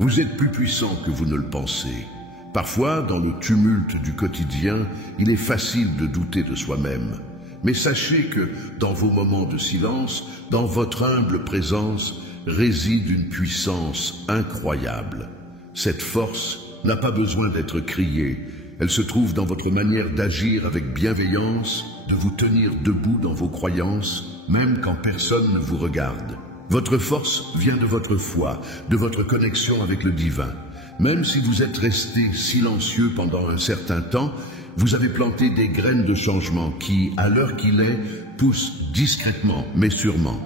Vous êtes plus puissant que vous ne le pensez. Parfois, dans le tumulte du quotidien, il est facile de douter de soi-même. Mais sachez que, dans vos moments de silence, dans votre humble présence, réside une puissance incroyable. Cette force n'a pas besoin d'être criée. Elle se trouve dans votre manière d'agir avec bienveillance, de vous tenir debout dans vos croyances, même quand personne ne vous regarde. Votre force vient de votre foi, de votre connexion avec le divin. Même si vous êtes resté silencieux pendant un certain temps, vous avez planté des graines de changement qui, à l'heure qu'il est, poussent discrètement mais sûrement.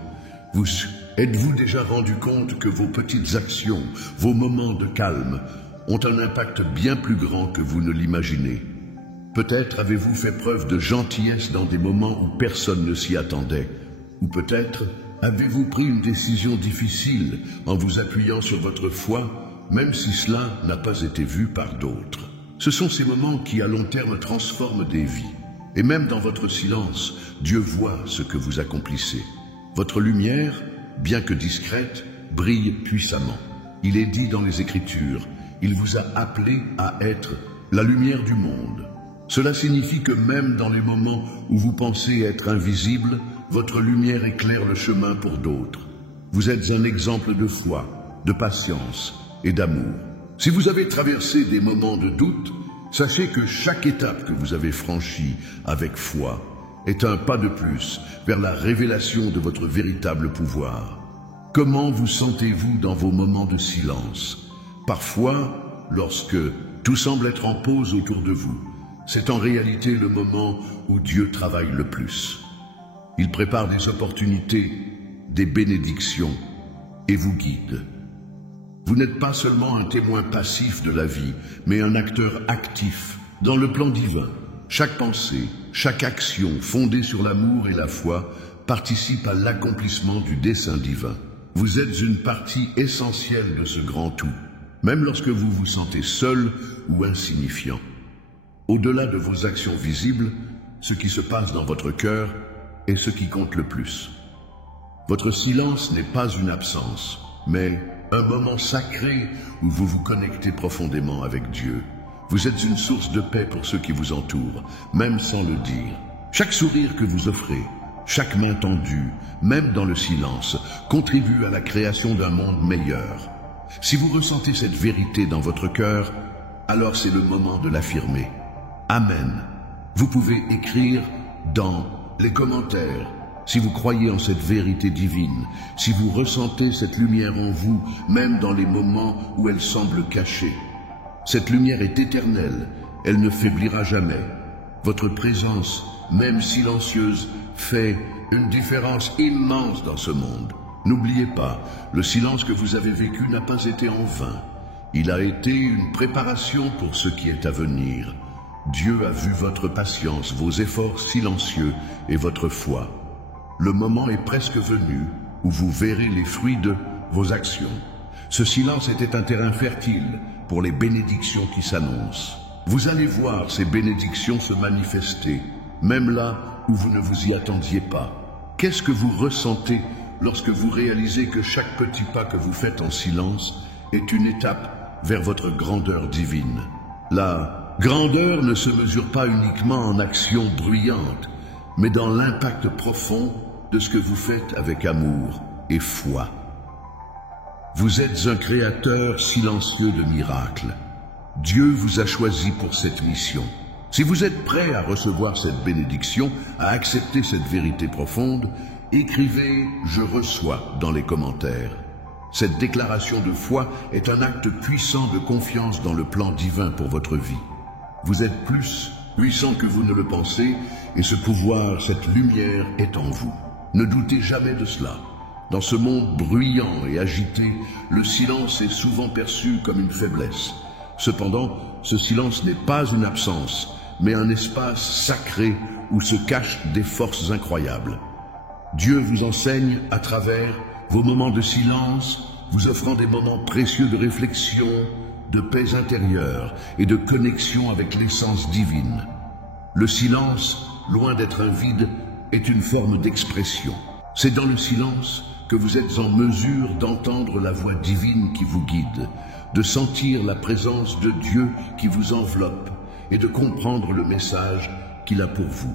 Êtes-vous déjà rendu compte que vos petites actions, vos moments de calme, ont un impact bien plus grand que vous ne l'imaginez? Peut-être avez-vous fait preuve de gentillesse dans des moments où personne ne s'y attendait. Ou peut-être avez-vous pris une décision difficile en vous appuyant sur votre foi, même si cela n'a pas été vu par d'autres. Ce sont ces moments qui, à long terme, transforment des vies. Et même dans votre silence, Dieu voit ce que vous accomplissez. Votre lumière, bien que discrète, brille puissamment. Il est dit dans les Écritures, il vous a appelé à être la lumière du monde. Cela signifie que même dans les moments où vous pensez être invisible, votre lumière éclaire le chemin pour d'autres. Vous êtes un exemple de foi, de patience et d'amour. Si vous avez traversé des moments de doute, sachez que chaque étape que vous avez franchie avec foi est un pas de plus vers la révélation de votre véritable pouvoir. Comment vous sentez-vous dans vos moments de silence? Parfois, lorsque tout semble être en pause autour de vous, c'est en réalité le moment où Dieu travaille le plus. Il prépare des opportunités, des bénédictions et vous guide. Vous n'êtes pas seulement un témoin passif de la vie, mais un acteur actif dans le plan divin. Chaque pensée, chaque action fondée sur l'amour et la foi participe à l'accomplissement du dessein divin. Vous êtes une partie essentielle de ce grand tout, même lorsque vous vous sentez seul ou insignifiant. Au-delà de vos actions visibles, ce qui se passe dans votre cœur est ce qui compte le plus. Votre silence n'est pas une absence, mais un moment sacré où vous vous connectez profondément avec Dieu. Vous êtes une source de paix pour ceux qui vous entourent, même sans le dire. Chaque sourire que vous offrez, chaque main tendue, même dans le silence, contribue à la création d'un monde meilleur. Si vous ressentez cette vérité dans votre cœur, alors c'est le moment de l'affirmer. Amen. Vous pouvez écrire dans les commentaires si vous croyez en cette vérité divine, si vous ressentez cette lumière en vous, même dans les moments où elle semble cachée. Cette lumière est éternelle, elle ne faiblira jamais. Votre présence, même silencieuse, fait une différence immense dans ce monde. N'oubliez pas, le silence que vous avez vécu n'a pas été en vain. Il a été une préparation pour ce qui est à venir. Dieu a vu votre patience, vos efforts silencieux et votre foi. Le moment est presque venu où vous verrez les fruits de vos actions. Ce silence était un terrain fertile pour les bénédictions qui s'annoncent. Vous allez voir ces bénédictions se manifester, même là où vous ne vous y attendiez pas. Qu'est-ce que vous ressentez lorsque vous réalisez que chaque petit pas que vous faites en silence est une étape vers votre grandeur divine? La grandeur ne se mesure pas uniquement en actions bruyantes, mais dans l'impact profond de ce que vous faites avec amour et foi. Vous êtes un créateur silencieux de miracles. Dieu vous a choisi pour cette mission. Si vous êtes prêt à recevoir cette bénédiction, à accepter cette vérité profonde, écrivez « Je reçois » dans les commentaires. Cette déclaration de foi est un acte puissant de confiance dans le plan divin pour votre vie. Vous êtes plus puissant que vous ne le pensez, et ce pouvoir, cette lumière est en vous. Ne doutez jamais de cela. Dans ce monde bruyant et agité, le silence est souvent perçu comme une faiblesse. Cependant, ce silence n'est pas une absence, mais un espace sacré où se cachent des forces incroyables. Dieu vous enseigne à travers vos moments de silence, vous offrant des moments précieux de réflexion, de paix intérieure et de connexion avec l'essence divine. Le silence, loin d'être un vide, est une forme d'expression. C'est dans le silence que vous êtes en mesure d'entendre la voix divine qui vous guide, de sentir la présence de Dieu qui vous enveloppe et de comprendre le message qu'il a pour vous.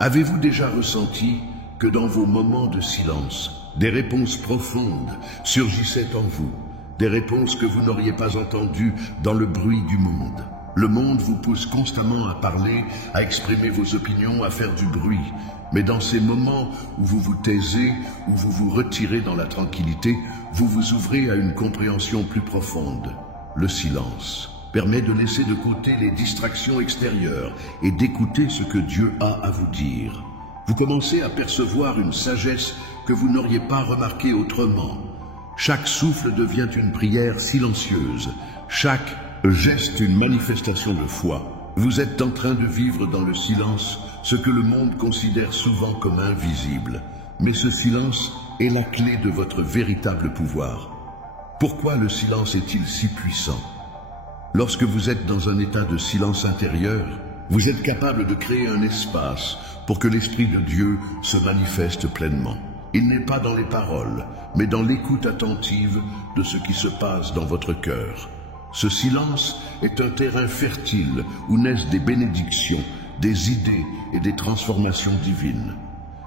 Avez-vous déjà ressenti que dans vos moments de silence, des réponses profondes surgissaient en vous, des réponses que vous n'auriez pas entendues dans le bruit du monde? Le monde vous pousse constamment à parler, à exprimer vos opinions, à faire du bruit. Mais dans ces moments où vous vous taisez, où vous vous retirez dans la tranquillité, vous vous ouvrez à une compréhension plus profonde. Le silence permet de laisser de côté les distractions extérieures et d'écouter ce que Dieu a à vous dire. Vous commencez à percevoir une sagesse que vous n'auriez pas remarquée autrement. Chaque souffle devient une prière silencieuse. Chaque geste une manifestation de foi. Vous êtes en train de vivre dans le silence ce que le monde considère souvent comme invisible. Mais ce silence est la clé de votre véritable pouvoir. Pourquoi le silence est-il si puissant? Lorsque vous êtes dans un état de silence intérieur, vous êtes capable de créer un espace pour que l'Esprit de Dieu se manifeste pleinement. Il n'est pas dans les paroles, mais dans l'écoute attentive de ce qui se passe dans votre cœur. Ce silence est un terrain fertile où naissent des bénédictions, des idées et des transformations divines.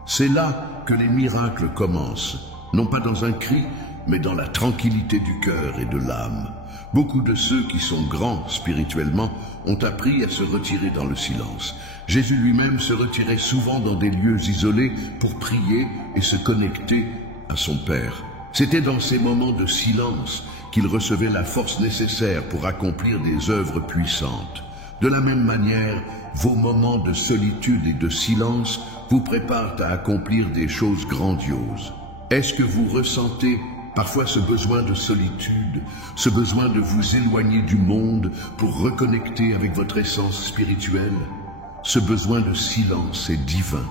C'est là que les miracles commencent, non pas dans un cri, mais dans la tranquillité du cœur et de l'âme. Beaucoup de ceux qui sont grands spirituellement ont appris à se retirer dans le silence. Jésus lui-même se retirait souvent dans des lieux isolés pour prier et se connecter à son Père. C'était dans ces moments de silence qu'il recevait la force nécessaire pour accomplir des œuvres puissantes. De la même manière, vos moments de solitude et de silence vous préparent à accomplir des choses grandioses. Est-ce que vous ressentez parfois ce besoin de solitude, ce besoin de vous éloigner du monde pour reconnecter avec votre essence spirituelle? Ce besoin de silence est divin.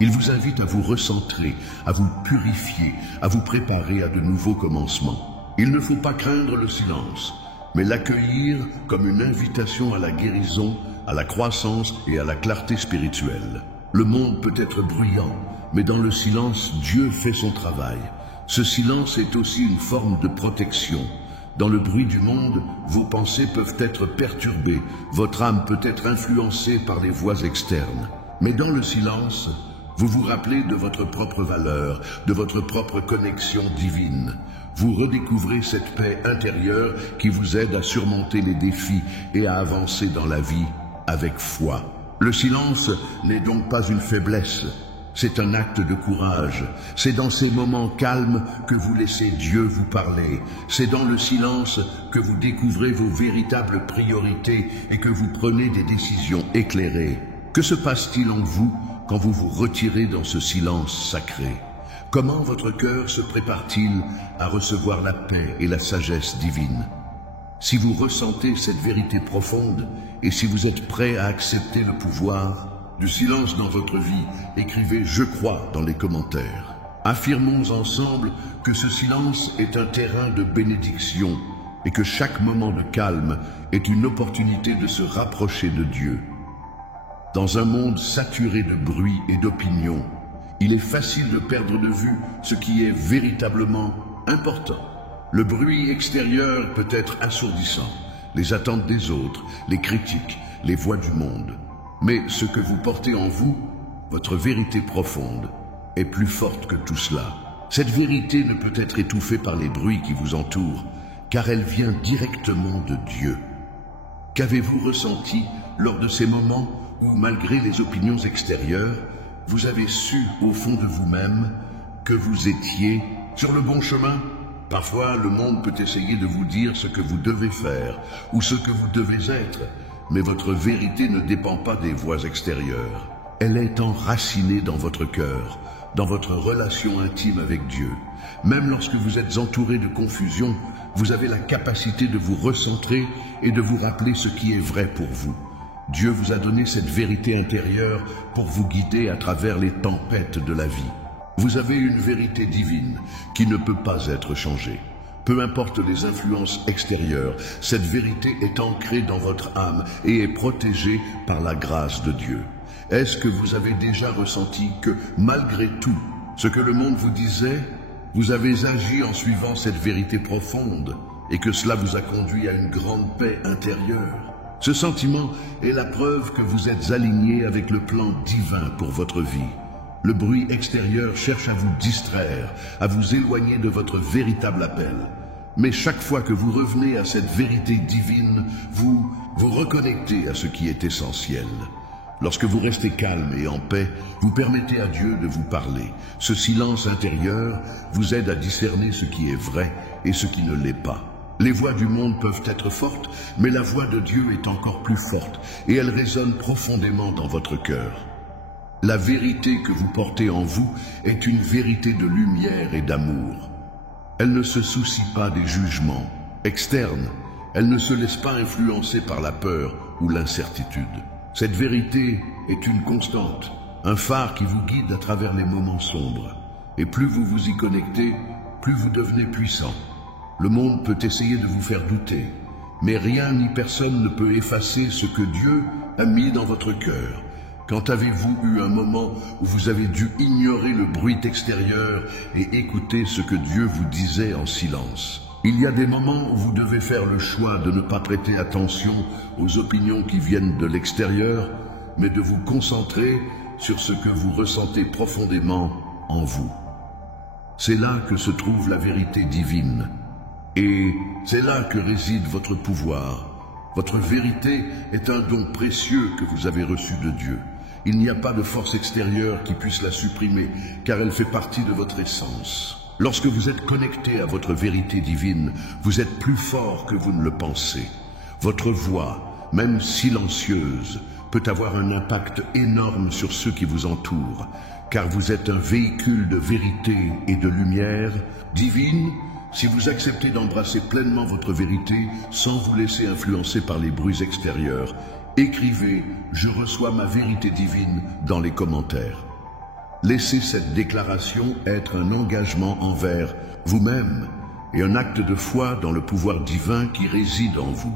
Il vous invite à vous recentrer, à vous purifier, à vous préparer à de nouveaux commencements. Il ne faut pas craindre le silence, mais l'accueillir comme une invitation à la guérison, à la croissance et à la clarté spirituelle. Le monde peut être bruyant, mais dans le silence, Dieu fait son travail. Ce silence est aussi une forme de protection. Dans le bruit du monde, vos pensées peuvent être perturbées, votre âme peut être influencée par les voix externes. Mais dans le silence, vous vous rappelez de votre propre valeur, de votre propre connexion divine. Vous redécouvrez cette paix intérieure qui vous aide à surmonter les défis et à avancer dans la vie avec foi. Le silence n'est donc pas une faiblesse, c'est un acte de courage. C'est dans ces moments calmes que vous laissez Dieu vous parler. C'est dans le silence que vous découvrez vos véritables priorités et que vous prenez des décisions éclairées. Que se passe-t-il en vous quand vous vous retirez dans ce silence sacré? Comment votre cœur se prépare-t-il à recevoir la paix et la sagesse divine? Si vous ressentez cette vérité profonde et si vous êtes prêt à accepter le pouvoir du silence dans votre vie, écrivez « Je crois » dans les commentaires. Affirmons ensemble que ce silence est un terrain de bénédiction et que chaque moment de calme est une opportunité de se rapprocher de Dieu. Dans un monde saturé de bruit et d'opinions, il est facile de perdre de vue ce qui est véritablement important. Le bruit extérieur peut être assourdissant, les attentes des autres, les critiques, les voix du monde. Mais ce que vous portez en vous, votre vérité profonde, est plus forte que tout cela. Cette vérité ne peut être étouffée par les bruits qui vous entourent, car elle vient directement de Dieu. Qu'avez-vous ressenti lors de ces moments où, malgré les opinions extérieures, vous avez su au fond de vous-même que vous étiez sur le bon chemin? Parfois, le monde peut essayer de vous dire ce que vous devez faire ou ce que vous devez être, mais votre vérité ne dépend pas des voix extérieures. Elle est enracinée dans votre cœur, dans votre relation intime avec Dieu. Même lorsque vous êtes entouré de confusion, vous avez la capacité de vous recentrer et de vous rappeler ce qui est vrai pour vous. Dieu vous a donné cette vérité intérieure pour vous guider à travers les tempêtes de la vie. Vous avez une vérité divine qui ne peut pas être changée. Peu importe les influences extérieures, cette vérité est ancrée dans votre âme et est protégée par la grâce de Dieu. Est-ce que vous avez déjà ressenti que, malgré tout, ce que le monde vous disait, vous avez agi en suivant cette vérité profonde et que cela vous a conduit à une grande paix intérieure. Ce sentiment est la preuve que vous êtes aligné avec le plan divin pour votre vie. Le bruit extérieur cherche à vous distraire, à vous éloigner de votre véritable appel. Mais chaque fois que vous revenez à cette vérité divine, vous vous reconnectez à ce qui est essentiel. Lorsque vous restez calme et en paix, vous permettez à Dieu de vous parler. Ce silence intérieur vous aide à discerner ce qui est vrai et ce qui ne l'est pas. Les voix du monde peuvent être fortes, mais la voix de Dieu est encore plus forte et elle résonne profondément dans votre cœur. La vérité que vous portez en vous est une vérité de lumière et d'amour. Elle ne se soucie pas des jugements externes, elle ne se laisse pas influencer par la peur ou l'incertitude. Cette vérité est une constante, un phare qui vous guide à travers les moments sombres. Et plus vous vous y connectez, plus vous devenez puissant. Le monde peut essayer de vous faire douter, mais rien ni personne ne peut effacer ce que Dieu a mis dans votre cœur. Quand avez-vous eu un moment où vous avez dû ignorer le bruit extérieur et écouter ce que Dieu vous disait en silence? Il y a des moments où vous devez faire le choix de ne pas prêter attention aux opinions qui viennent de l'extérieur, mais de vous concentrer sur ce que vous ressentez profondément en vous. C'est là que se trouve la vérité divine. Et c'est là que réside votre pouvoir. Votre vérité est un don précieux que vous avez reçu de Dieu. Il n'y a pas de force extérieure qui puisse la supprimer, car elle fait partie de votre essence. Lorsque vous êtes connecté à votre vérité divine, vous êtes plus fort que vous ne le pensez. Votre voix, même silencieuse, peut avoir un impact énorme sur ceux qui vous entourent, car vous êtes un véhicule de vérité et de lumière divine. Si vous acceptez d'embrasser pleinement votre vérité sans vous laisser influencer par les bruits extérieurs, écrivez « Je reçois ma vérité divine » dans les commentaires. Laissez cette déclaration être un engagement envers vous-même et un acte de foi dans le pouvoir divin qui réside en vous.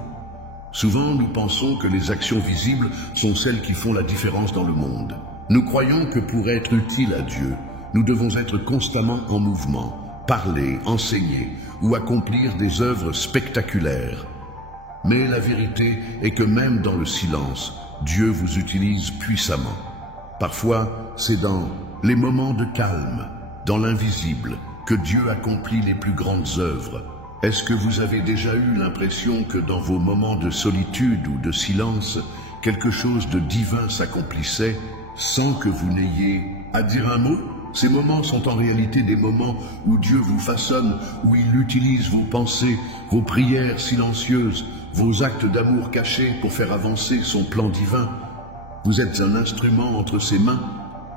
Souvent, nous pensons que les actions visibles sont celles qui font la différence dans le monde. Nous croyons que pour être utiles à Dieu, nous devons être constamment en mouvement, parler, enseigner ou accomplir des œuvres spectaculaires. Mais la vérité est que même dans le silence, Dieu vous utilise puissamment. Parfois, c'est dans les moments de calme, dans l'invisible, que Dieu accomplit les plus grandes œuvres. Est-ce que vous avez déjà eu l'impression que dans vos moments de solitude ou de silence, quelque chose de divin s'accomplissait sans que vous n'ayez à dire un mot? Ces moments sont en réalité des moments où Dieu vous façonne, où il utilise vos pensées, vos prières silencieuses, vos actes d'amour cachés pour faire avancer son plan divin. Vous êtes un instrument entre ses mains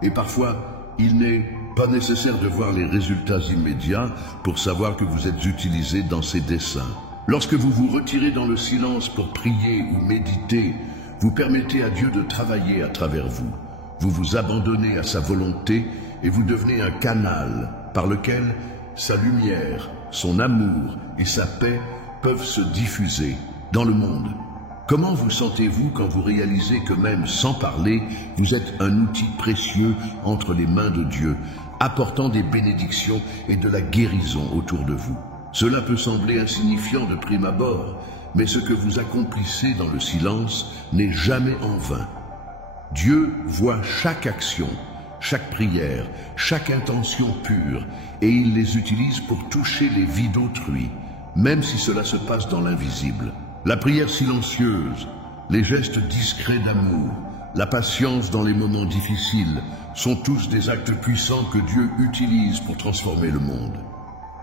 et parfois il n'est pas nécessaire de voir les résultats immédiats pour savoir que vous êtes utilisé dans ses desseins. Lorsque vous vous retirez dans le silence pour prier ou méditer, vous permettez à Dieu de travailler à travers vous. Vous vous abandonnez à sa volonté et vous devenez un canal par lequel sa lumière, son amour et sa paix peuvent se diffuser dans le monde. Comment vous sentez-vous quand vous réalisez que même sans parler, vous êtes un outil précieux entre les mains de Dieu, apportant des bénédictions et de la guérison autour de vous? Cela peut sembler insignifiant de prime abord, mais ce que vous accomplissez dans le silence n'est jamais en vain. Dieu voit chaque action, chaque prière, chaque intention pure, et il les utilise pour toucher les vies d'autrui, même si cela se passe dans l'invisible. La prière silencieuse, les gestes discrets d'amour, la patience dans les moments difficiles sont tous des actes puissants que Dieu utilise pour transformer le monde.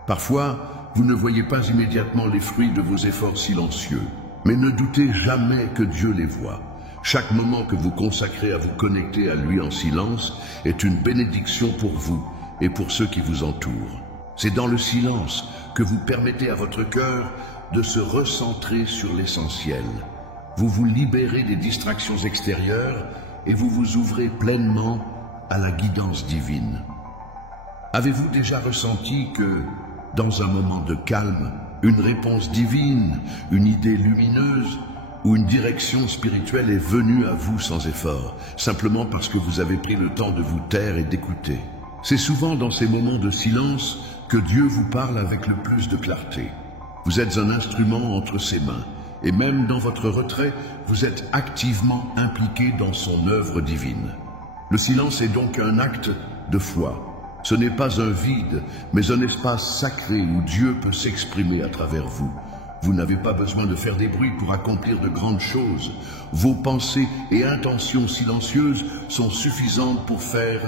Parfois, vous ne voyez pas immédiatement les fruits de vos efforts silencieux, mais ne doutez jamais que Dieu les voit. Chaque moment que vous consacrez à vous connecter à lui en silence est une bénédiction pour vous et pour ceux qui vous entourent. C'est dans le silence que vous permettez à votre cœur de se recentrer sur l'essentiel. Vous vous libérez des distractions extérieures et vous vous ouvrez pleinement à la guidance divine. Avez-vous déjà ressenti que, dans un moment de calme, une réponse divine, une idée lumineuse ou une direction spirituelle est venue à vous sans effort, simplement parce que vous avez pris le temps de vous taire et d'écouter? C'est souvent dans ces moments de silence que Dieu vous parle avec le plus de clarté. Vous êtes un instrument entre ses mains, et même dans votre retrait, vous êtes activement impliqué dans son œuvre divine. Le silence est donc un acte de foi. Ce n'est pas un vide, mais un espace sacré où Dieu peut s'exprimer à travers vous. Vous n'avez pas besoin de faire des bruits pour accomplir de grandes choses. Vos pensées et intentions silencieuses sont suffisantes pour faire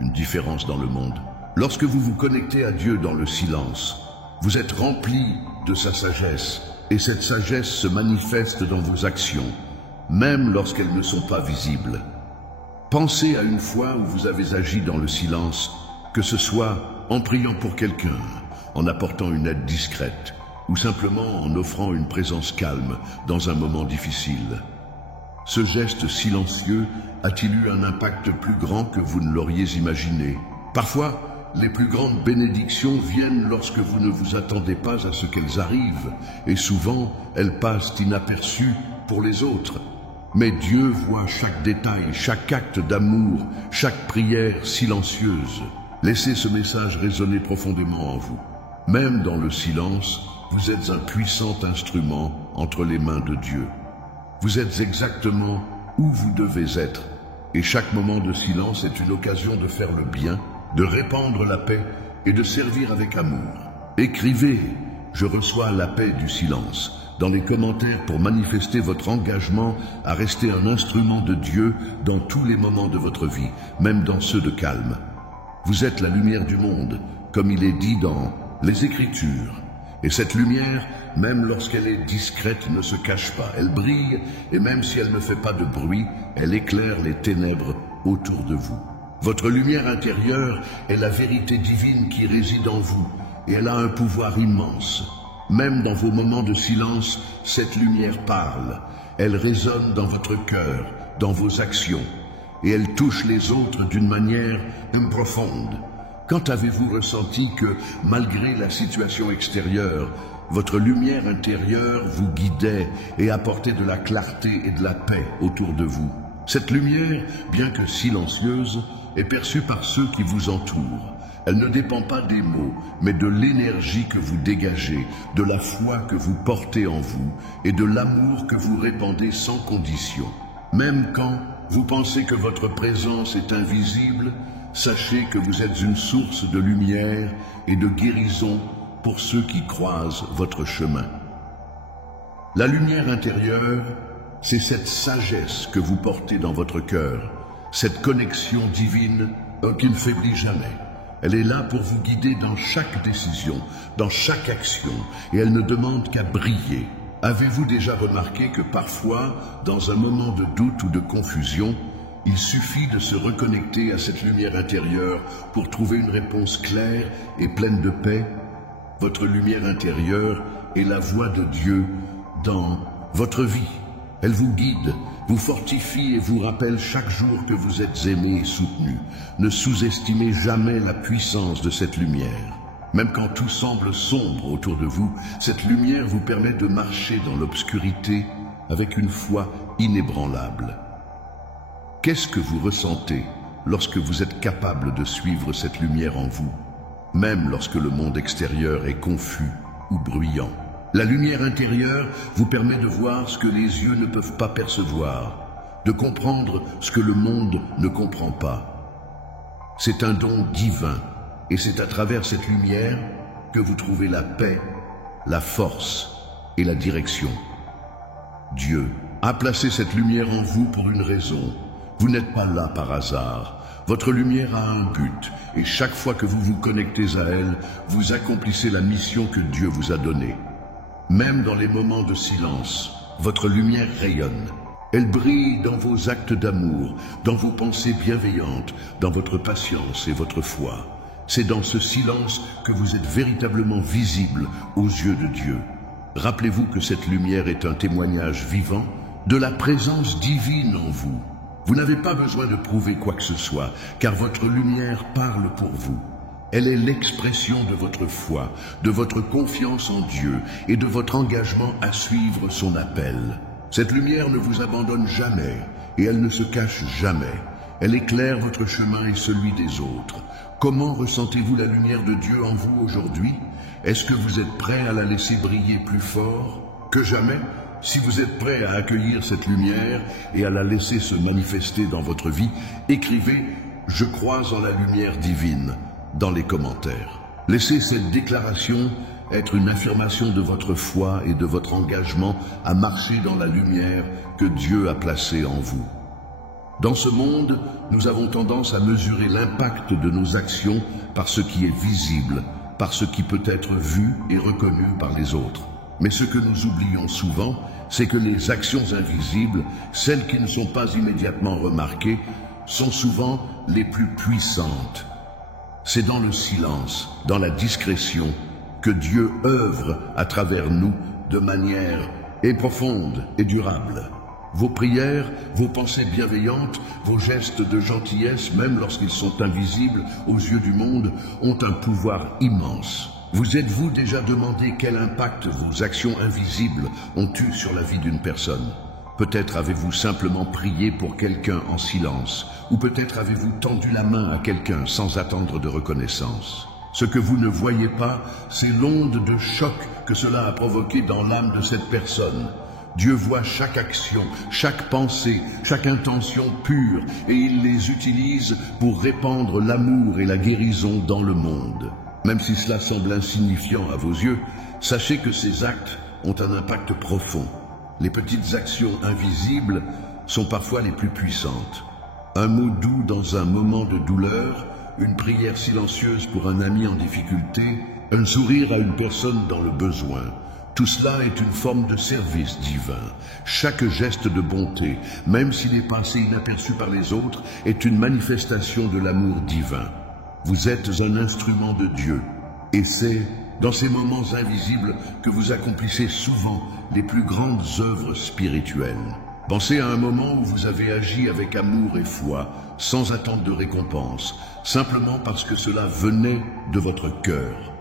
une différence dans le monde. Lorsque vous vous connectez à Dieu dans le silence, vous êtes rempli de sa sagesse, et cette sagesse se manifeste dans vos actions, même lorsqu'elles ne sont pas visibles. Pensez à une fois où vous avez agi dans le silence, que ce soit en priant pour quelqu'un, en apportant une aide discrète, ou simplement en offrant une présence calme dans un moment difficile. Ce geste silencieux a-t-il eu un impact plus grand que vous ne l'auriez imaginé? Parfois, les plus grandes bénédictions viennent lorsque vous ne vous attendez pas à ce qu'elles arrivent, et souvent, elles passent inaperçues pour les autres. Mais Dieu voit chaque détail, chaque acte d'amour, chaque prière silencieuse. Laissez ce message résonner profondément en vous. Même dans le silence, vous êtes un puissant instrument entre les mains de Dieu. Vous êtes exactement où vous devez être, et chaque moment de silence est une occasion de faire le bien, de répandre la paix et de servir avec amour. Écrivez « Je reçois la paix du silence » dans les commentaires pour manifester votre engagement à rester un instrument de Dieu dans tous les moments de votre vie, même dans ceux de calme. Vous êtes la lumière du monde, comme il est dit dans les Écritures. Et cette lumière, même lorsqu'elle est discrète, ne se cache pas. Elle brille, et même si elle ne fait pas de bruit, elle éclaire les ténèbres autour de vous. Votre lumière intérieure est la vérité divine qui réside en vous, et elle a un pouvoir immense. Même dans vos moments de silence, cette lumière parle. Elle résonne dans votre cœur, dans vos actions, et elle touche les autres d'une manière profonde. Quand avez-vous ressenti que, malgré la situation extérieure, votre lumière intérieure vous guidait et apportait de la clarté et de la paix autour de vous? Cette lumière, bien que silencieuse, est perçue par ceux qui vous entourent. Elle ne dépend pas des mots, mais de l'énergie que vous dégagez, de la foi que vous portez en vous et de l'amour que vous répandez sans condition. Même quand vous pensez que votre présence est invisible, sachez que vous êtes une source de lumière et de guérison pour ceux qui croisent votre chemin. La lumière intérieure, c'est cette sagesse que vous portez dans votre cœur, cette connexion divine qui ne faiblit jamais. Elle est là pour vous guider dans chaque décision, dans chaque action, et elle ne demande qu'à briller. Avez-vous déjà remarqué que parfois, dans un moment de doute ou de confusion, il suffit de se reconnecter à cette lumière intérieure pour trouver une réponse claire et pleine de paix? Votre lumière intérieure est la voix de Dieu dans votre vie. Elle vous guide, vous fortifie et vous rappelle chaque jour que vous êtes aimé et soutenu. Ne sous-estimez jamais la puissance de cette lumière. Même quand tout semble sombre autour de vous, cette lumière vous permet de marcher dans l'obscurité avec une foi inébranlable. Qu'est-ce que vous ressentez lorsque vous êtes capable de suivre cette lumière en vous, même lorsque le monde extérieur est confus ou bruyant? La lumière intérieure vous permet de voir ce que les yeux ne peuvent pas percevoir, de comprendre ce que le monde ne comprend pas. C'est un don divin, et c'est à travers cette lumière que vous trouvez la paix, la force et la direction. Dieu a placé cette lumière en vous pour une raison. Vous n'êtes pas là par hasard. Votre lumière a un but, et chaque fois que vous vous connectez à elle, vous accomplissez la mission que Dieu vous a donnée. Même dans les moments de silence, votre lumière rayonne. Elle brille dans vos actes d'amour, dans vos pensées bienveillantes, dans votre patience et votre foi. C'est dans ce silence que vous êtes véritablement visible aux yeux de Dieu. Rappelez-vous que cette lumière est un témoignage vivant de la présence divine en vous. Vous n'avez pas besoin de prouver quoi que ce soit, car votre lumière parle pour vous. Elle est l'expression de votre foi, de votre confiance en Dieu et de votre engagement à suivre son appel. Cette lumière ne vous abandonne jamais et elle ne se cache jamais. Elle éclaire votre chemin et celui des autres. Comment ressentez-vous la lumière de Dieu en vous aujourd'hui? Est-ce que vous êtes prêt à la laisser briller plus fort que jamais? Si vous êtes prêt à accueillir cette lumière et à la laisser se manifester dans votre vie, écrivez « Je crois en la lumière divine » dans les commentaires. Laissez cette déclaration être une affirmation de votre foi et de votre engagement à marcher dans la lumière que Dieu a placée en vous. Dans ce monde, nous avons tendance à mesurer l'impact de nos actions par ce qui est visible, par ce qui peut être vu et reconnu par les autres. Mais ce que nous oublions souvent, c'est que les actions invisibles, celles qui ne sont pas immédiatement remarquées, sont souvent les plus puissantes. C'est dans le silence, dans la discrétion, que Dieu œuvre à travers nous de manière profonde et durable. Vos prières, vos pensées bienveillantes, vos gestes de gentillesse, même lorsqu'ils sont invisibles aux yeux du monde, ont un pouvoir immense. Vous êtes-vous déjà demandé quel impact vos actions invisibles ont eu sur la vie d'une personne? Peut-être avez-vous simplement prié pour quelqu'un en silence, ou peut-être avez-vous tendu la main à quelqu'un sans attendre de reconnaissance. Ce que vous ne voyez pas, c'est l'onde de choc que cela a provoqué dans l'âme de cette personne. Dieu voit chaque action, chaque pensée, chaque intention pure, et il les utilise pour répandre l'amour et la guérison dans le monde. Même si cela semble insignifiant à vos yeux, sachez que ces actes ont un impact profond. Les petites actions invisibles sont parfois les plus puissantes. Un mot doux dans un moment de douleur, une prière silencieuse pour un ami en difficulté, un sourire à une personne dans le besoin. Tout cela est une forme de service divin. Chaque geste de bonté, même s'il est passé inaperçu par les autres, est une manifestation de l'amour divin. Vous êtes un instrument de Dieu, et c'est dans ces moments invisibles que vous accomplissez souvent les plus grandes œuvres spirituelles. Pensez à un moment où vous avez agi avec amour et foi, sans attente de récompense, simplement parce que cela venait de votre cœur.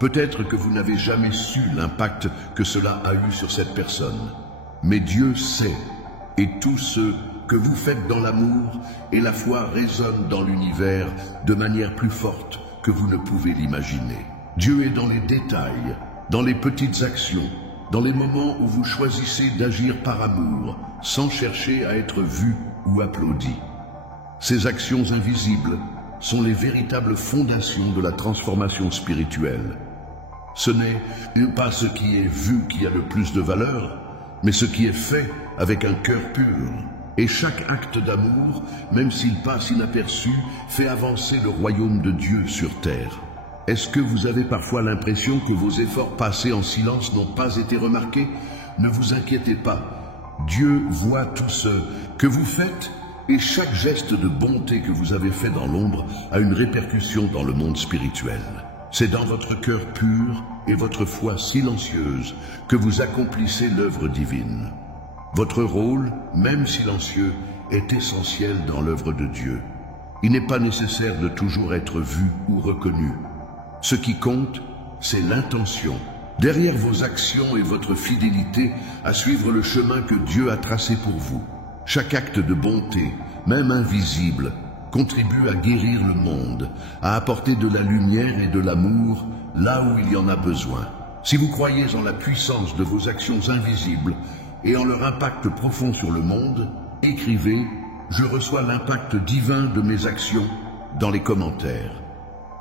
Peut-être que vous n'avez jamais su l'impact que cela a eu sur cette personne, mais Dieu sait, et tout ce que vous faites dans l'amour et la foi résonne dans l'univers de manière plus forte que vous ne pouvez l'imaginer. Dieu est dans les détails, dans les petites actions, dans les moments où vous choisissez d'agir par amour, sans chercher à être vu ou applaudi. Ces actions invisibles sont les véritables fondations de la transformation spirituelle. Ce n'est pas ce qui est vu qui a le plus de valeur, mais ce qui est fait avec un cœur pur. Et chaque acte d'amour, même s'il passe inaperçu, fait avancer le royaume de Dieu sur terre. Est-ce que vous avez parfois l'impression que vos efforts passés en silence n'ont pas été remarqués? Ne vous inquiétez pas. Dieu voit tout ce que vous faites et chaque geste de bonté que vous avez fait dans l'ombre a une répercussion dans le monde spirituel. C'est dans votre cœur pur et votre foi silencieuse que vous accomplissez l'œuvre divine. Votre rôle, même silencieux, est essentiel dans l'œuvre de Dieu. Il n'est pas nécessaire de toujours être vu ou reconnu. Ce qui compte, c'est l'intention. Derrière vos actions et votre fidélité à suivre le chemin que Dieu a tracé pour vous. Chaque acte de bonté, même invisible, contribue à guérir le monde, à apporter de la lumière et de l'amour là où il y en a besoin. Si vous croyez en la puissance de vos actions invisibles et en leur impact profond sur le monde, écrivez « Je reçois l'impact divin de mes actions » dans les commentaires.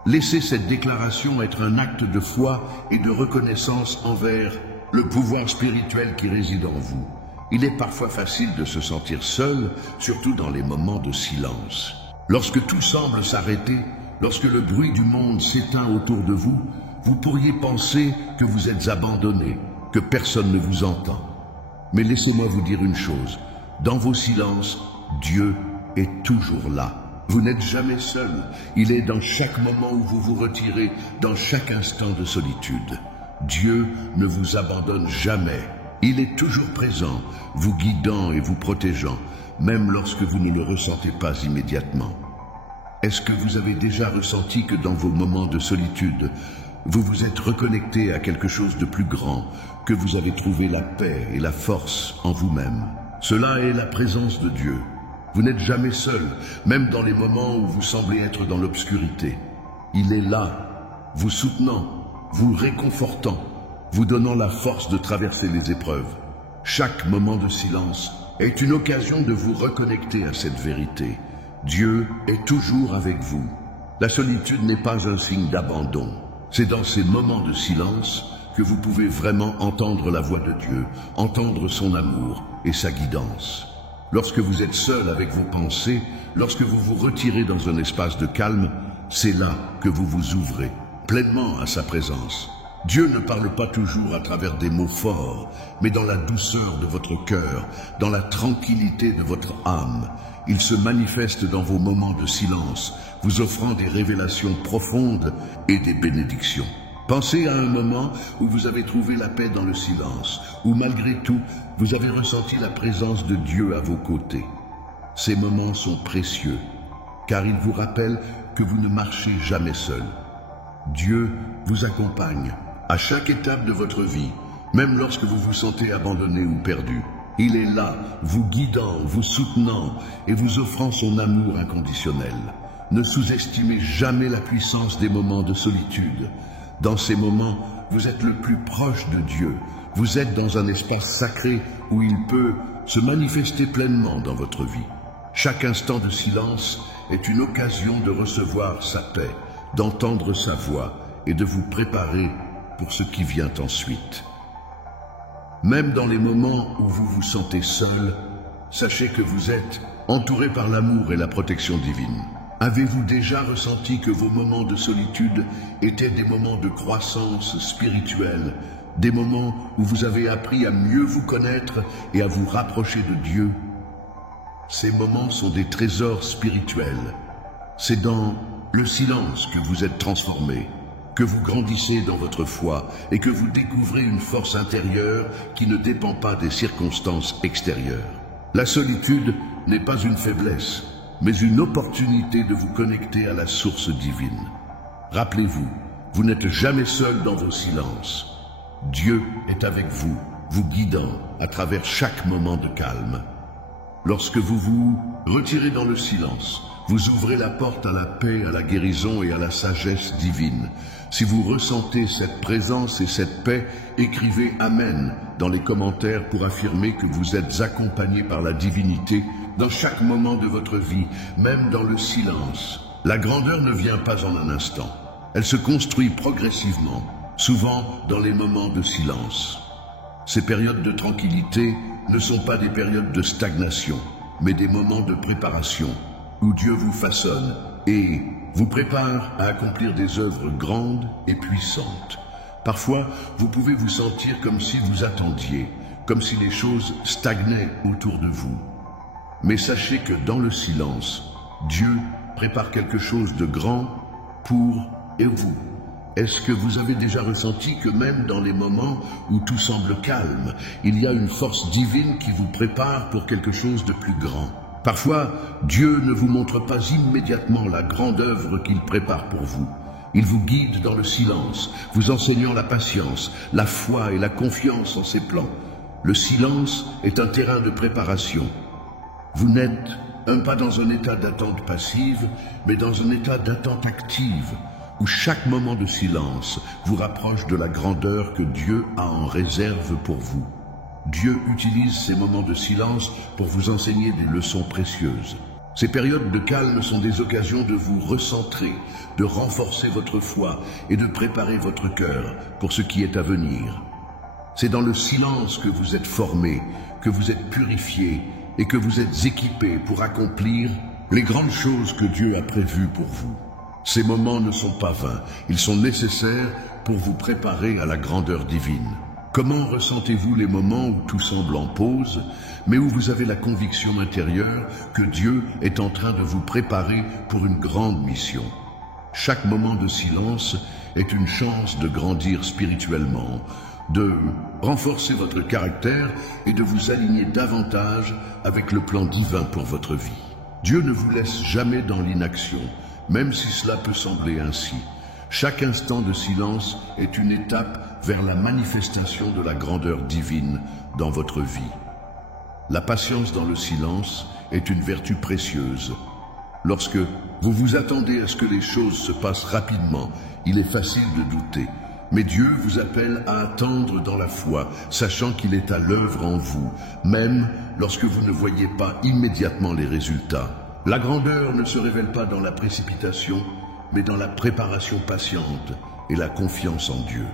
Laissez cette déclaration être un acte de foi et de reconnaissance envers le pouvoir spirituel qui réside en vous. Il est parfois facile de se sentir seul, surtout dans les moments de silence. Lorsque tout semble s'arrêter, lorsque le bruit du monde s'éteint autour de vous, vous pourriez penser que vous êtes abandonné, que personne ne vous entend. Mais laissez-moi vous dire une chose, dans vos silences, Dieu est toujours là. Vous n'êtes jamais seul, il est dans chaque moment où vous vous retirez, dans chaque instant de solitude. Dieu ne vous abandonne jamais, il est toujours présent, vous guidant et vous protégeant, même lorsque vous ne le ressentez pas immédiatement. Est-ce que vous avez déjà ressenti que dans vos moments de solitude, vous vous êtes reconnecté à quelque chose de plus grand, que vous avez trouvé la paix et la force en vous-même? Cela est la présence de Dieu. Vous n'êtes jamais seul, même dans les moments où vous semblez être dans l'obscurité. Il est là, vous soutenant, vous réconfortant, vous donnant la force de traverser les épreuves. Chaque moment de silence est une occasion de vous reconnecter à cette vérité. Dieu est toujours avec vous. La solitude n'est pas un signe d'abandon. C'est dans ces moments de silence que vous pouvez vraiment entendre la voix de Dieu, entendre son amour et sa guidance. Lorsque vous êtes seul avec vos pensées, lorsque vous vous retirez dans un espace de calme, c'est là que vous vous ouvrez pleinement à sa présence. Dieu ne parle pas toujours à travers des mots forts, mais dans la douceur de votre cœur, dans la tranquillité de votre âme. Il se manifeste dans vos moments de silence, vous offrant des révélations profondes et des bénédictions. Pensez à un moment où vous avez trouvé la paix dans le silence, où malgré tout, vous avez ressenti la présence de Dieu à vos côtés. Ces moments sont précieux, car ils vous rappellent que vous ne marchez jamais seul. Dieu vous accompagne à chaque étape de votre vie, même lorsque vous vous sentez abandonné ou perdu. Il est là, vous guidant, vous soutenant et vous offrant son amour inconditionnel. Ne sous-estimez jamais la puissance des moments de solitude. Dans ces moments, vous êtes le plus proche de Dieu. Vous êtes dans un espace sacré où il peut se manifester pleinement dans votre vie. Chaque instant de silence est une occasion de recevoir sa paix, d'entendre sa voix et de vous préparer pour ce qui vient ensuite. Même dans les moments où vous vous sentez seul, sachez que vous êtes entouré par l'amour et la protection divine. Avez-vous déjà ressenti que vos moments de solitude étaient des moments de croissance spirituelle, des moments où vous avez appris à mieux vous connaître et à vous rapprocher de Dieu? Ces moments sont des trésors spirituels. C'est dans le silence que vous êtes transformé, que vous grandissez dans votre foi et que vous découvrez une force intérieure qui ne dépend pas des circonstances extérieures. La solitude n'est pas une faiblesse, mais une opportunité de vous connecter à la source divine. Rappelez-vous, vous n'êtes jamais seul dans vos silences. Dieu est avec vous, vous guidant à travers chaque moment de calme. Lorsque vous vous retirez dans le silence, vous ouvrez la porte à la paix, à la guérison et à la sagesse divine. Si vous ressentez cette présence et cette paix, écrivez « Amen » dans les commentaires pour affirmer que vous êtes accompagné par la divinité dans chaque moment de votre vie, même dans le silence. La grandeur ne vient pas en un instant. Elle se construit progressivement, souvent dans les moments de silence. Ces périodes de tranquillité ne sont pas des périodes de stagnation, mais des moments de préparation, où Dieu vous façonne et vous prépare à accomplir des œuvres grandes et puissantes. Parfois, vous pouvez vous sentir comme si vous attendiez, comme si les choses stagnaient autour de vous. Mais sachez que dans le silence, Dieu prépare quelque chose de grand pour vous. Est-ce que vous avez déjà ressenti que même dans les moments où tout semble calme, il y a une force divine qui vous prépare pour quelque chose de plus grand? Parfois, Dieu ne vous montre pas immédiatement la grande œuvre qu'il prépare pour vous. Il vous guide dans le silence, vous enseignant la patience, la foi et la confiance en ses plans. Le silence est un terrain de préparation. Vous n'êtes pas dans un état d'attente passive, mais dans un état d'attente active, où chaque moment de silence vous rapproche de la grandeur que Dieu a en réserve pour vous. Dieu utilise ces moments de silence pour vous enseigner des leçons précieuses. Ces périodes de calme sont des occasions de vous recentrer, de renforcer votre foi et de préparer votre cœur pour ce qui est à venir. C'est dans le silence que vous êtes formé, que vous êtes purifié et que vous êtes équipé pour accomplir les grandes choses que Dieu a prévues pour vous. Ces moments ne sont pas vains, ils sont nécessaires pour vous préparer à la grandeur divine. Comment ressentez-vous les moments où tout semble en pause, mais où vous avez la conviction intérieure que Dieu est en train de vous préparer pour une grande mission? Chaque moment de silence est une chance de grandir spirituellement, de renforcer votre caractère et de vous aligner davantage avec le plan divin pour votre vie. Dieu ne vous laisse jamais dans l'inaction, même si cela peut sembler ainsi. Chaque instant de silence est une étape vers la manifestation de la grandeur divine dans votre vie. La patience dans le silence est une vertu précieuse. Lorsque vous vous attendez à ce que les choses se passent rapidement, il est facile de douter. Mais Dieu vous appelle à attendre dans la foi, sachant qu'il est à l'œuvre en vous, même lorsque vous ne voyez pas immédiatement les résultats. La grandeur ne se révèle pas dans la précipitation, mais dans la préparation patiente et la confiance en Dieu.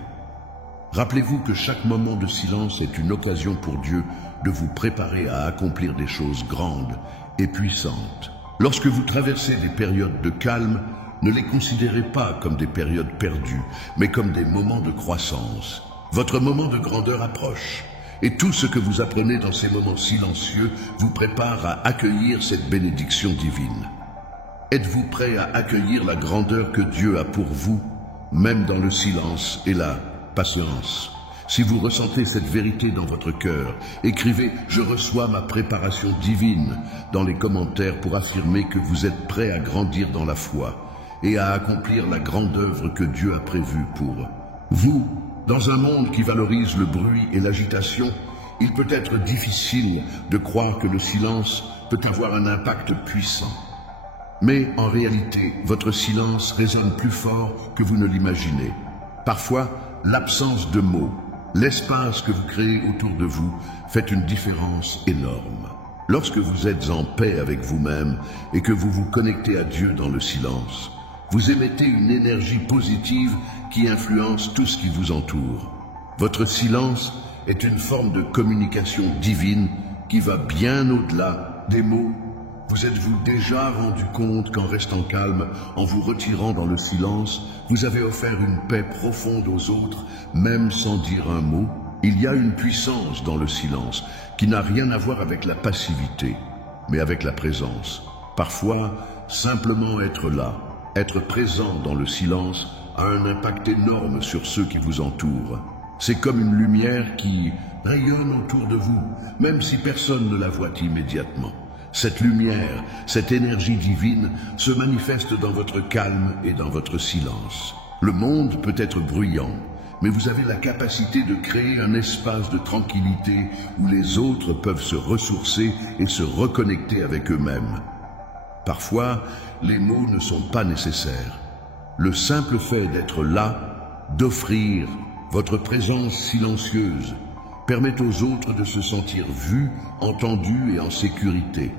Rappelez-vous que chaque moment de silence est une occasion pour Dieu de vous préparer à accomplir des choses grandes et puissantes. Lorsque vous traversez des périodes de calme, ne les considérez pas comme des périodes perdues, mais comme des moments de croissance. Votre moment de grandeur approche, et tout ce que vous apprenez dans ces moments silencieux vous prépare à accueillir cette bénédiction divine. Êtes-vous prêt à accueillir la grandeur que Dieu a pour vous, même dans le silence et la patience? Si vous ressentez cette vérité dans votre cœur, écrivez « Je reçois ma préparation divine » dans les commentaires pour affirmer que vous êtes prêt à grandir dans la foi et à accomplir la grande œuvre que Dieu a prévue pour vous. Dans un monde qui valorise le bruit et l'agitation, il peut être difficile de croire que le silence peut avoir un impact puissant. Mais en réalité, votre silence résonne plus fort que vous ne l'imaginez. Parfois, l'absence de mots, l'espace que vous créez autour de vous fait une différence énorme. Lorsque vous êtes en paix avec vous-même et que vous vous connectez à Dieu dans le silence, vous émettez une énergie positive qui influence tout ce qui vous entoure. Votre silence est une forme de communication divine qui va bien au-delà des mots. Vous êtes-vous déjà rendu compte qu'en restant calme, en vous retirant dans le silence, vous avez offert une paix profonde aux autres, même sans dire un mot? Il y a une puissance dans le silence qui n'a rien à voir avec la passivité, mais avec la présence. Parfois, simplement être là, être présent dans le silence a un impact énorme sur ceux qui vous entourent. C'est comme une lumière qui rayonne autour de vous, même si personne ne la voit immédiatement. Cette lumière, cette énergie divine se manifeste dans votre calme et dans votre silence. Le monde peut être bruyant, mais vous avez la capacité de créer un espace de tranquillité où les autres peuvent se ressourcer et se reconnecter avec eux-mêmes. Parfois, les mots ne sont pas nécessaires. Le simple fait d'être là, d'offrir votre présence silencieuse, permet aux autres de se sentir vus, entendus et en sécurité.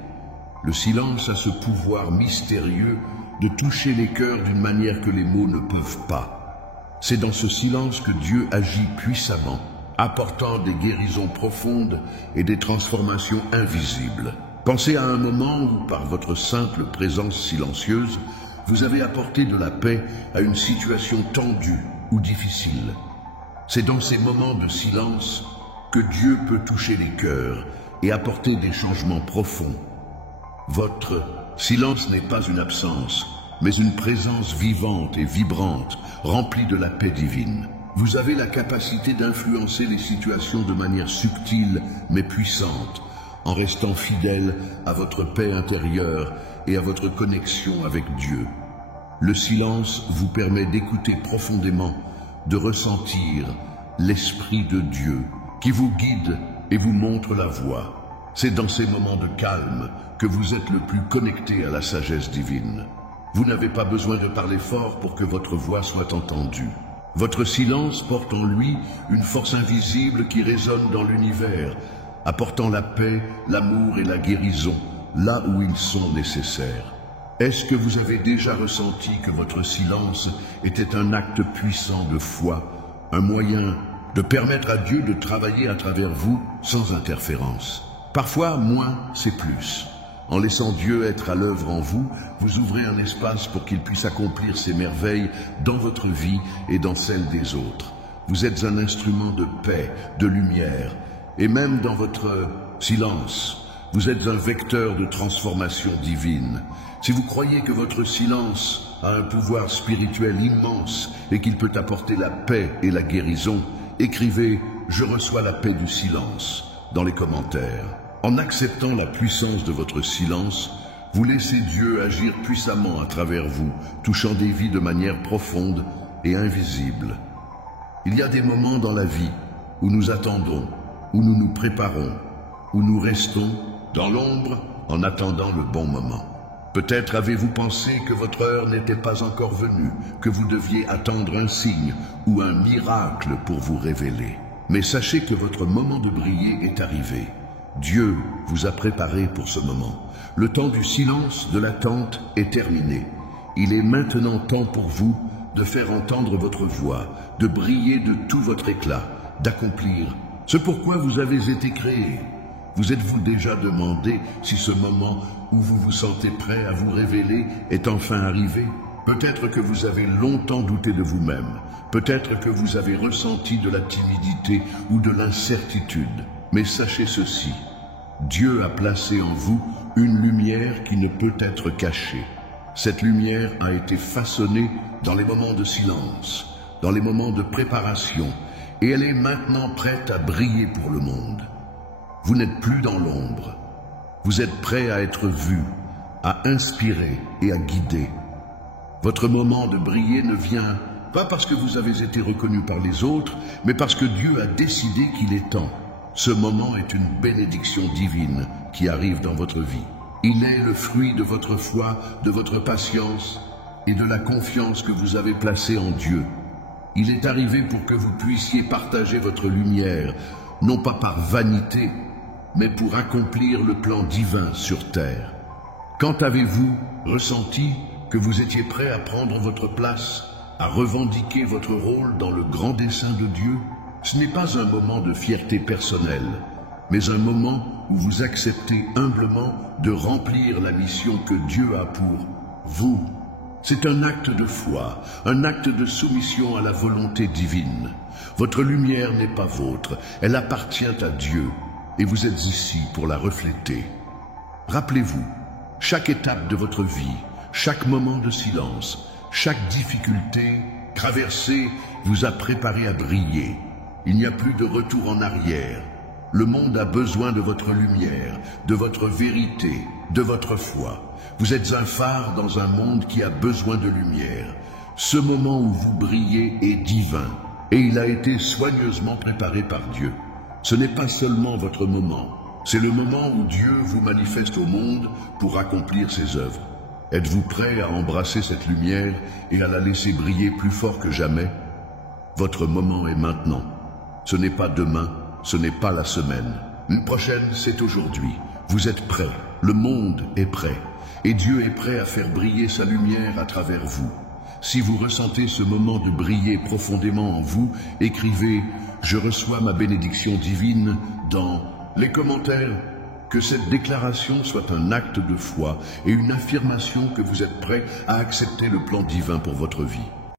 Le silence a ce pouvoir mystérieux de toucher les cœurs d'une manière que les mots ne peuvent pas. C'est dans ce silence que Dieu agit puissamment, apportant des guérisons profondes et des transformations invisibles. Pensez à un moment où, par votre simple présence silencieuse, vous avez apporté de la paix à une situation tendue ou difficile. C'est dans ces moments de silence que Dieu peut toucher les cœurs et apporter des changements profonds. Votre silence n'est pas une absence, mais une présence vivante et vibrante, remplie de la paix divine. Vous avez la capacité d'influencer les situations de manière subtile mais puissante, en restant fidèle à votre paix intérieure et à votre connexion avec Dieu. Le silence vous permet d'écouter profondément, de ressentir l'Esprit de Dieu qui vous guide et vous montre la voie. C'est dans ces moments de calme que vous êtes le plus connecté à la sagesse divine. Vous n'avez pas besoin de parler fort pour que votre voix soit entendue. Votre silence porte en lui une force invisible qui résonne dans l'univers, apportant la paix, l'amour et la guérison là où ils sont nécessaires. Est-ce que vous avez déjà ressenti que votre silence était un acte puissant de foi, un moyen de permettre à Dieu de travailler à travers vous sans interférence? Parfois, moins, c'est plus. En laissant Dieu être à l'œuvre en vous, vous ouvrez un espace pour qu'il puisse accomplir ses merveilles dans votre vie et dans celle des autres. Vous êtes un instrument de paix, de lumière, et même dans votre silence, vous êtes un vecteur de transformation divine. Si vous croyez que votre silence a un pouvoir spirituel immense et qu'il peut apporter la paix et la guérison, écrivez « Je reçois la paix du silence » dans les commentaires. En acceptant la puissance de votre silence, vous laissez Dieu agir puissamment à travers vous, touchant des vies de manière profonde et invisible. Il y a des moments dans la vie où nous attendons, où nous nous préparons, où nous restons dans l'ombre en attendant le bon moment. Peut-être avez-vous pensé que votre heure n'était pas encore venue, que vous deviez attendre un signe ou un miracle pour vous révéler. Mais sachez que votre moment de briller est arrivé. Dieu vous a préparé pour ce moment. Le temps du silence, de l'attente est terminé. Il est maintenant temps pour vous de faire entendre votre voix, de briller de tout votre éclat, d'accomplir ce pourquoi vous avez été créé. Vous êtes-vous déjà demandé si ce moment où vous vous sentez prêt à vous révéler est enfin arrivé? Peut-être que vous avez longtemps douté de vous-même. Peut-être que vous avez ressenti de la timidité ou de l'incertitude. Mais sachez ceci, Dieu a placé en vous une lumière qui ne peut être cachée. Cette lumière a été façonnée dans les moments de silence, dans les moments de préparation, et elle est maintenant prête à briller pour le monde. Vous n'êtes plus dans l'ombre. Vous êtes prêt à être vu, à inspirer et à guider. Votre moment de briller ne vient pas parce que vous avez été reconnu par les autres, mais parce que Dieu a décidé qu'il est temps. Ce moment est une bénédiction divine qui arrive dans votre vie. Il est le fruit de votre foi, de votre patience et de la confiance que vous avez placée en Dieu. Il est arrivé pour que vous puissiez partager votre lumière, non pas par vanité, mais pour accomplir le plan divin sur terre. Quand avez-vous ressenti que vous étiez prêt à prendre votre place, à revendiquer votre rôle dans le grand dessein de Dieu? Ce n'est pas un moment de fierté personnelle, mais un moment où vous acceptez humblement de remplir la mission que Dieu a pour vous. C'est un acte de foi, un acte de soumission à la volonté divine. Votre lumière n'est pas vôtre, elle appartient à Dieu, et vous êtes ici pour la refléter. Rappelez-vous, chaque étape de votre vie, chaque moment de silence, chaque difficulté traversée vous a préparé à briller. Il n'y a plus de retour en arrière. Le monde a besoin de votre lumière, de votre vérité, de votre foi. Vous êtes un phare dans un monde qui a besoin de lumière. Ce moment où vous brillez est divin, et il a été soigneusement préparé par Dieu. Ce n'est pas seulement votre moment, c'est le moment où Dieu vous manifeste au monde pour accomplir ses œuvres. Êtes-vous prêt à embrasser cette lumière et à la laisser briller plus fort que jamais? Votre moment est maintenant. Ce n'est pas demain, ce n'est pas la semaine. Une prochaine, c'est aujourd'hui. Vous êtes prêts, le monde est prêt. Et Dieu est prêt à faire briller sa lumière à travers vous. Si vous ressentez ce moment de briller profondément en vous, écrivez « Je reçois ma bénédiction divine » dans les commentaires. Que cette déclaration soit un acte de foi et une affirmation que vous êtes prêt à accepter le plan divin pour votre vie.